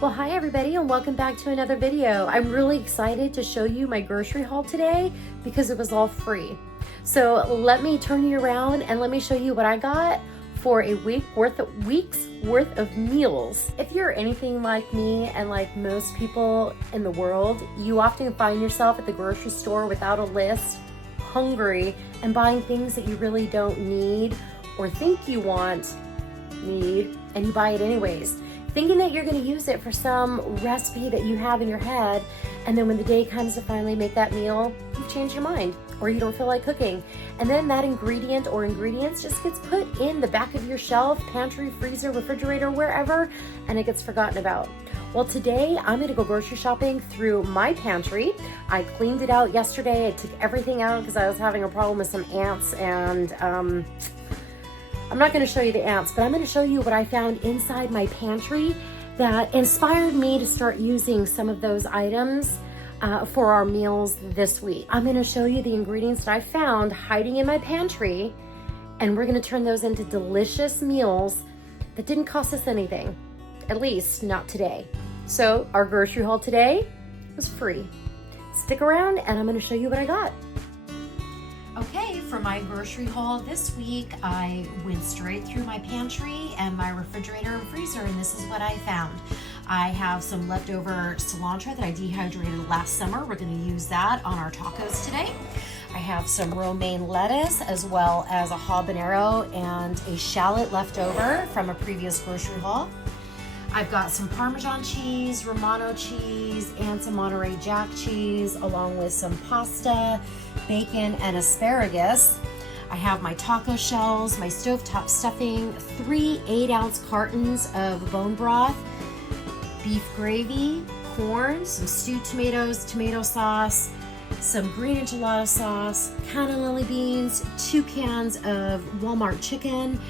Well, hi everybody and welcome back to another video. I'm really excited to show you my grocery haul today because it was all free. So let me turn you around and let me show you what I got for a week's worth of meals. If you're anything like me and like most people in the world, you often find yourself at the grocery store without a list, hungry, and buying things that you really don't need or think you need, and you buy it anyways, thinking that you're going to use it for some recipe that you have in your head, and then when the day comes to finally make that meal, you've changed your mind or you don't feel like cooking, and then that ingredient or ingredients just gets put in the back of your shelf, pantry, freezer, refrigerator, wherever, and it gets forgotten about. Well, today I'm going to go grocery shopping through my pantry. I cleaned it out yesterday. I took everything out because I was having a problem with some ants, and I'm not going to show you the ants, but I'm going to show you what I found inside my pantry that inspired me to start using some of those items for our meals this week. I'm going to show you the ingredients that I found hiding in my pantry, and we're going to turn those into delicious meals that didn't cost us anything, at least not today. So our grocery haul today was free. Stick around and I'm going to show you what I got. Okay, for my grocery haul this week, I went straight through my pantry and my refrigerator and freezer, and this is what I found. I have some leftover cilantro that I dehydrated last summer. We're going to use that on our tacos today. I have some romaine lettuce as well as a habanero and a shallot left over from a previous grocery haul. I've got some Parmesan cheese, Romano cheese, and some Monterey Jack cheese, along with some pasta, bacon, and asparagus. I have my taco shells, my stovetop stuffing, 3 8-ounce cartons of bone broth, beef gravy, corn, some stewed tomatoes, tomato sauce, some green enchilada sauce, canna lily beans, 2 cans of Walmart chicken,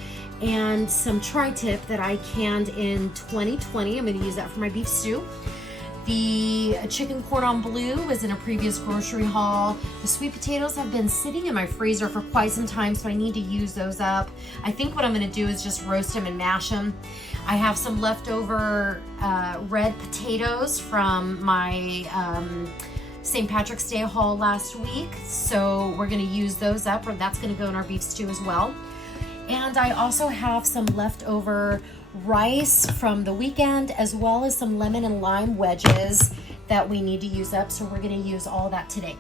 and some tri-tip that I canned in 2020. I'm going to use that for my beef stew. The chicken cordon bleu was in a previous grocery haul. The sweet potatoes have been sitting in my freezer for quite some time, so I need to use those up. I think what I'm going to do is just roast them and mash them. I have some leftover red potatoes from my St. Patrick's Day haul last week, so we're going to use those up, or that's going to go in our beef stew as well. And I also have some leftover rice from the weekend, as well as some lemon and lime wedges that we need to use up. So we're going to use all that today.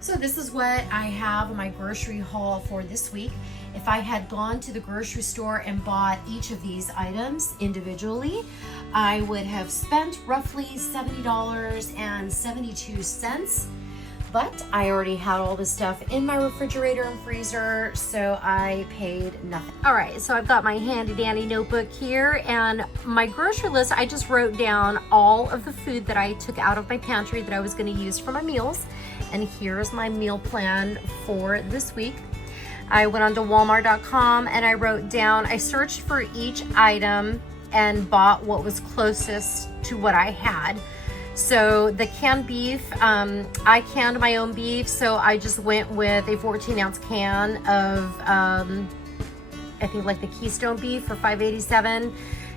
So this is what I have in my grocery haul for this week. If I had gone to the grocery store and bought each of these items individually, I would have spent roughly $70.72. But I already had all this stuff in my refrigerator and freezer, so I paid nothing. All right, so I've got my handy dandy notebook here, and my grocery list, I just wrote down all of the food that I took out of my pantry that I was gonna use for my meals. And here's my meal plan for this week. I went onto Walmart.com and I wrote down, I searched for each item and bought what was closest to what I had. So the canned beef, I canned my own beef, so I just went with a 14-ounce can of, I think like the Keystone beef for $5.87,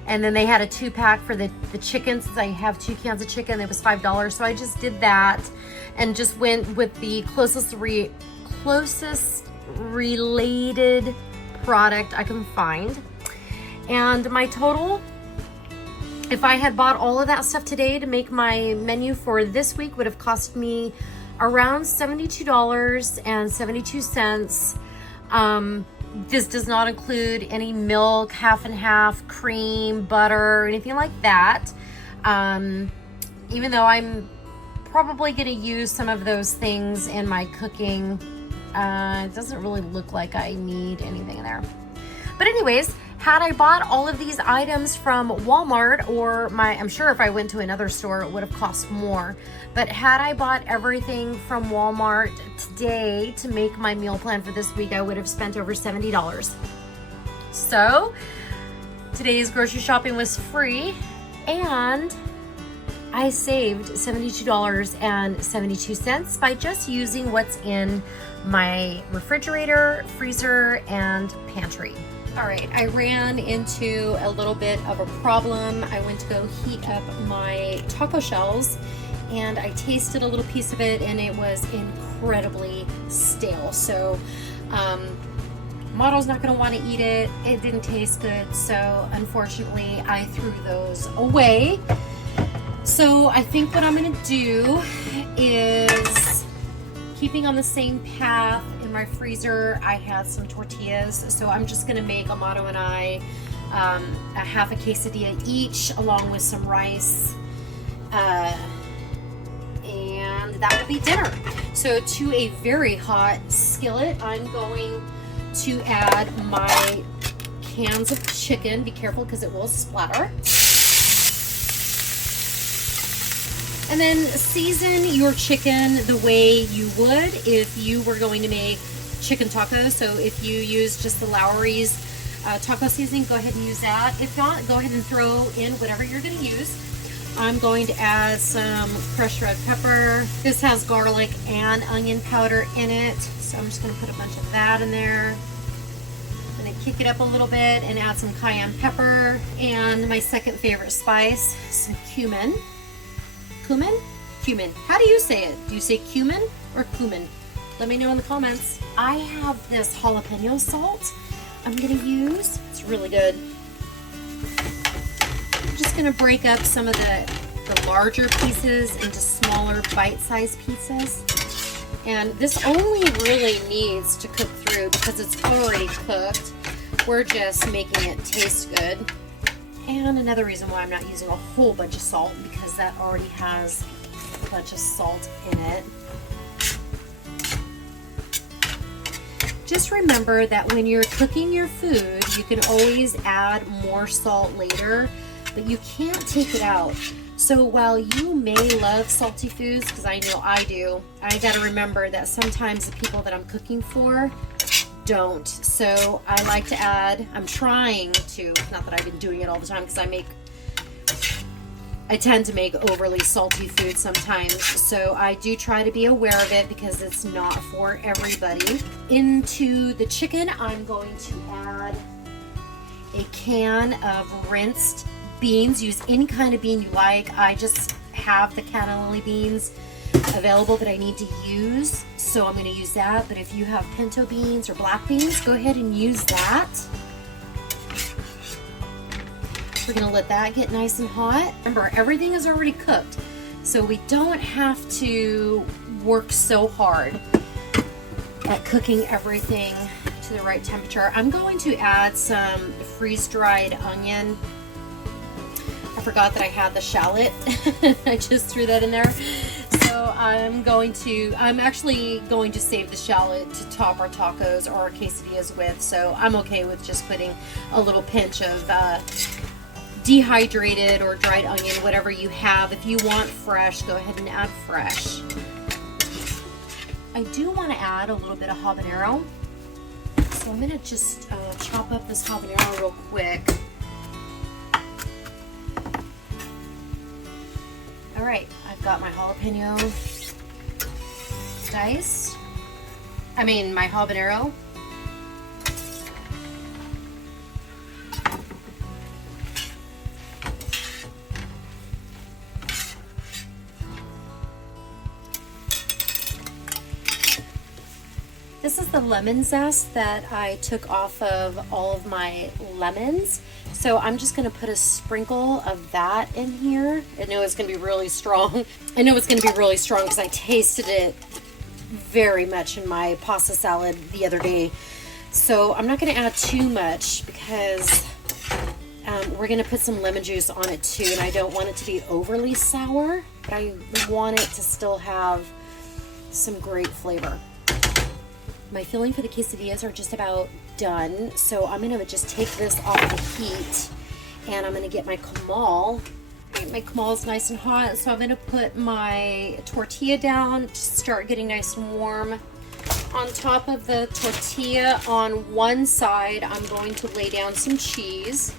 and then they had a 2-pack for the chicken, since I have 2 cans of chicken. It was $5, so I just did that and just went with the closest related product I can find. And my total, if I had bought all of that stuff today to make my menu for this week, would have cost me around $72.72. This does not include any milk, half and half, cream, butter, or anything like that. Even though I'm probably going to use some of those things in my cooking, it doesn't really look like I need anything in there. But anyways, had I bought all of these items from Walmart, or I'm sure if I went to another store, it would have cost more. But had I bought everything from Walmart today to make my meal plan for this week, I would have spent over $70. So today's grocery shopping was free, and I saved $72.72 by just using what's in my refrigerator, freezer, and pantry. All right, I ran into a little bit of a problem. I went to go heat up my taco shells and I tasted a little piece of it and it was incredibly stale. So Model's not going to want to eat it. It didn't taste good, so unfortunately I threw those away. So I think what I'm going to do is, keeping on the same path, in my freezer I had some tortillas, so I'm just going to make Amato and I a half a quesadilla each along with some rice, and that will be dinner. So to a very hot skillet, I'm going to add my cans of chicken. Be careful because it will splatter. And then season your chicken the way you would if you were going to make chicken tacos. So if you use just the Lowry's taco seasoning, go ahead and use that. If not, go ahead and throw in whatever you're going to use. I'm going to add some crushed red pepper. This has garlic and onion powder in it, so I'm just going to put a bunch of that in there. I'm going to kick it up a little bit and add some cayenne pepper and my second favorite spice, some cumin. Cumin? Cumin. How do you say it? Do you say cumin or cumin? Let me know in the comments. I have this jalapeno salt I'm going to use. It's really good. I'm just going to break up some of the larger pieces into smaller bite-sized pieces. And this only really needs to cook through because it's already cooked. We're just making it taste good. And another reason why I'm not using a whole bunch of salt, because that already has a bunch of salt in it. Just remember that when you're cooking your food, you can always add more salt later, but you can't take it out. So while you may love salty foods, because I know I do, I gotta remember that sometimes the people that I'm cooking for don't. So I like to add, I'm trying to, not that I've been doing it all the time, because I tend to make overly salty food sometimes. So I do try to be aware of it because it's not for everybody. Into the chicken, I'm going to add a can of rinsed beans. Use any kind of bean you like. I just have the cannellini beans available that I need to use, so I'm going to use that. But if you have pinto beans or black beans, go ahead and use that. We're going to let that get nice and hot. Remember, everything is already cooked, so we don't have to work so hard at cooking everything to the right temperature. I'm going to add some freeze-dried onion. I forgot that I had the shallot. I just threw that in there. So I'm actually going to save the shallot to top our tacos or our quesadillas with. So I'm okay with just putting a little pinch of dehydrated or dried onion, whatever you have. If you want fresh, go ahead and add fresh. I do want to add a little bit of habanero. So I'm going to just chop up this habanero real quick. Alright, I've got my jalapeno diced. My habanero. This is the lemon zest that I took off of all of my lemons. So I'm just going to put a sprinkle of that in here. I know it's going to be really strong. I know it's going to be really strong because I tasted it very much in my pasta salad the other day. So I'm not going to add too much because we're going to put some lemon juice on it too. And I don't want it to be overly sour, but I want it to still have some great flavor. My filling for the quesadillas are just about done, so I'm going to just take this off the heat, and I'm going to get my comal. My comal is nice and hot, so I'm going to put my tortilla down to start getting nice and warm. On top of the tortilla, on one side, I'm going to lay down some cheese.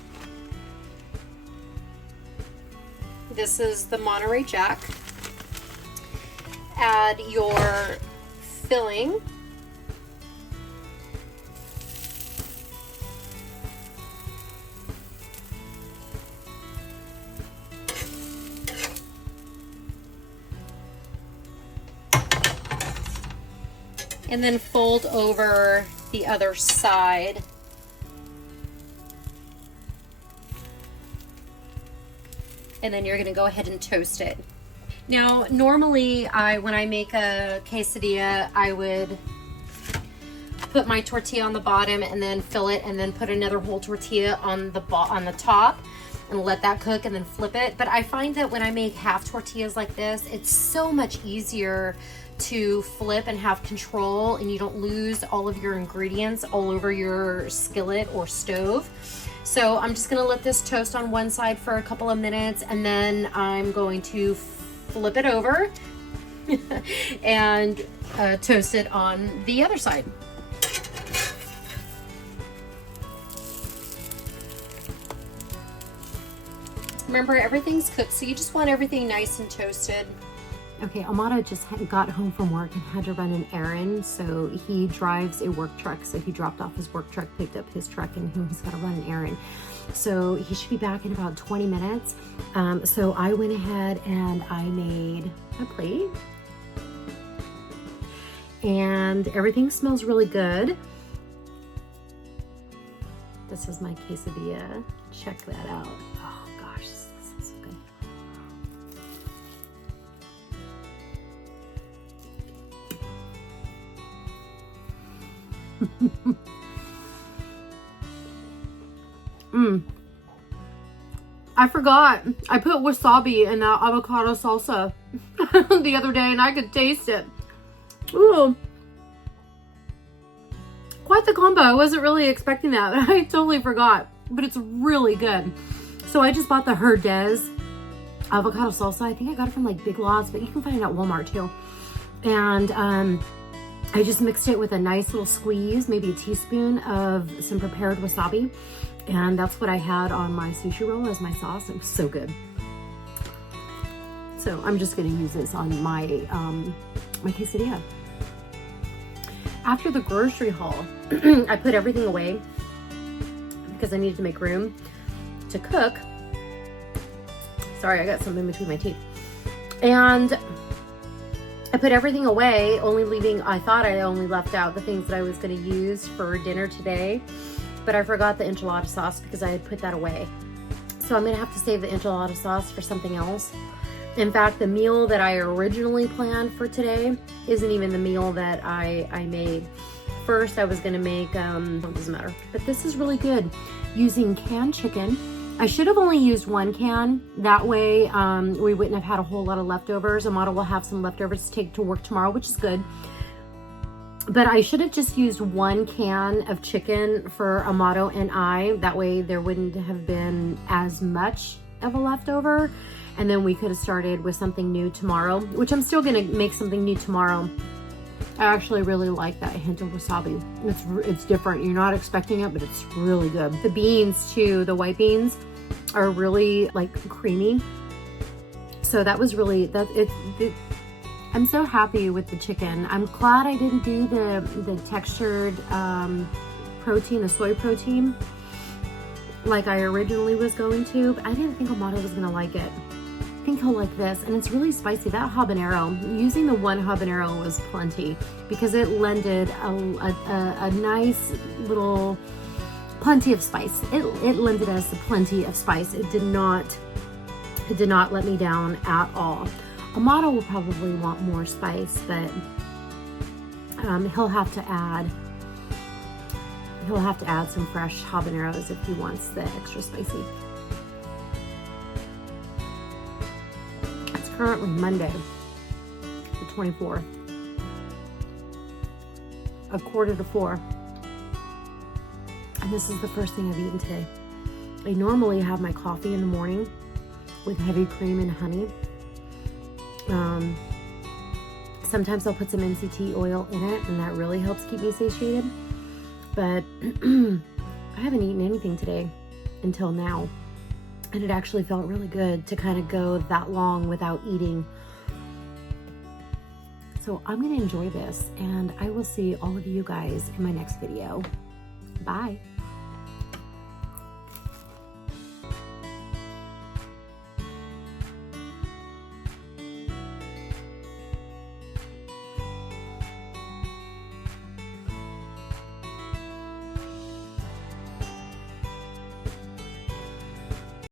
This is the Monterey Jack. Add your filling. And then fold over the other side. And then you're gonna go ahead and toast it. Now, normally when I make a quesadilla, I would put my tortilla on the bottom and then fill it and then put another whole tortilla on the top and let that cook and then flip it. But I find that when I make half tortillas like this, it's so much easier to flip and have control, and you don't lose all of your ingredients all over your skillet or stove. So I'm just gonna let this toast on one side for a couple of minutes, and then I'm going to flip it over and toast it on the other side. Remember, everything's cooked, so you just want everything nice and toasted. Okay, Amato just got home from work and had to run an errand. So he drives a work truck. So he dropped off his work truck, picked up his truck, and he's got to run an errand. So he should be back in about 20 minutes. So I went ahead and I made a plate. And everything smells really good. This is my quesadilla. Check that out. Oh gosh, this is so good. I forgot. I put wasabi in that avocado salsa the other day and I could taste it. Ooh. Quite the combo. I wasn't really expecting that. I totally forgot. But it's really good. So I just bought the Herdez avocado salsa. I think I got it from like Big Lots, but you can find it at Walmart too. And I just mixed it with a nice little squeeze, maybe a teaspoon of some prepared wasabi. And that's what I had on my sushi roll as my sauce. It was so good. So I'm just gonna use this on my, my quesadilla. After the grocery haul, I put everything away because I needed to make room to cook. Sorry, I got something between my teeth. And I put everything away, only leaving, I thought I only left out the things that I was gonna use for dinner today, but I forgot the enchilada sauce because I had put that away. So I'm gonna have to save the enchilada sauce for something else. In fact, the meal that I originally planned for today isn't even the meal that I made. First, I was gonna make, it doesn't matter, but this is really good. Using canned chicken. I should have only used one can. That way, we wouldn't have had a whole lot of leftovers. Amato will have some leftovers to take to work tomorrow, which is good. But I should have just used one can of chicken for Amato and I. That way there wouldn't have been as much of a leftover. And then we could have started with something new tomorrow, which I'm still gonna make something new tomorrow. I actually really like that hint of wasabi. It's different. You're not expecting it, but it's really good. The beans too, the white beans are really like creamy. So that was really, I'm so happy with the chicken. I'm glad I didn't do the textured protein, the soy protein, like I originally was going to, but I didn't think Amato was gonna like it. I think he'll like this, and it's really spicy. That habanero, using the one habanero was plenty because it lended a nice little plenty of spice. It lended us plenty of spice. It did not let me down at all. Amato will probably want more spice, but he'll have to add some fresh habaneros if he wants the extra spicy. It's currently Monday, the 24th, 3:45, and this is the first thing I've eaten today. I normally have my coffee in the morning with heavy cream and honey. Sometimes I'll put some MCT oil in it, and that really helps keep me satiated. But I haven't eaten anything today until now, and it actually felt really good to kind of go that long without eating. So I'm gonna enjoy this, and I will see all of you guys in my next video. Bye.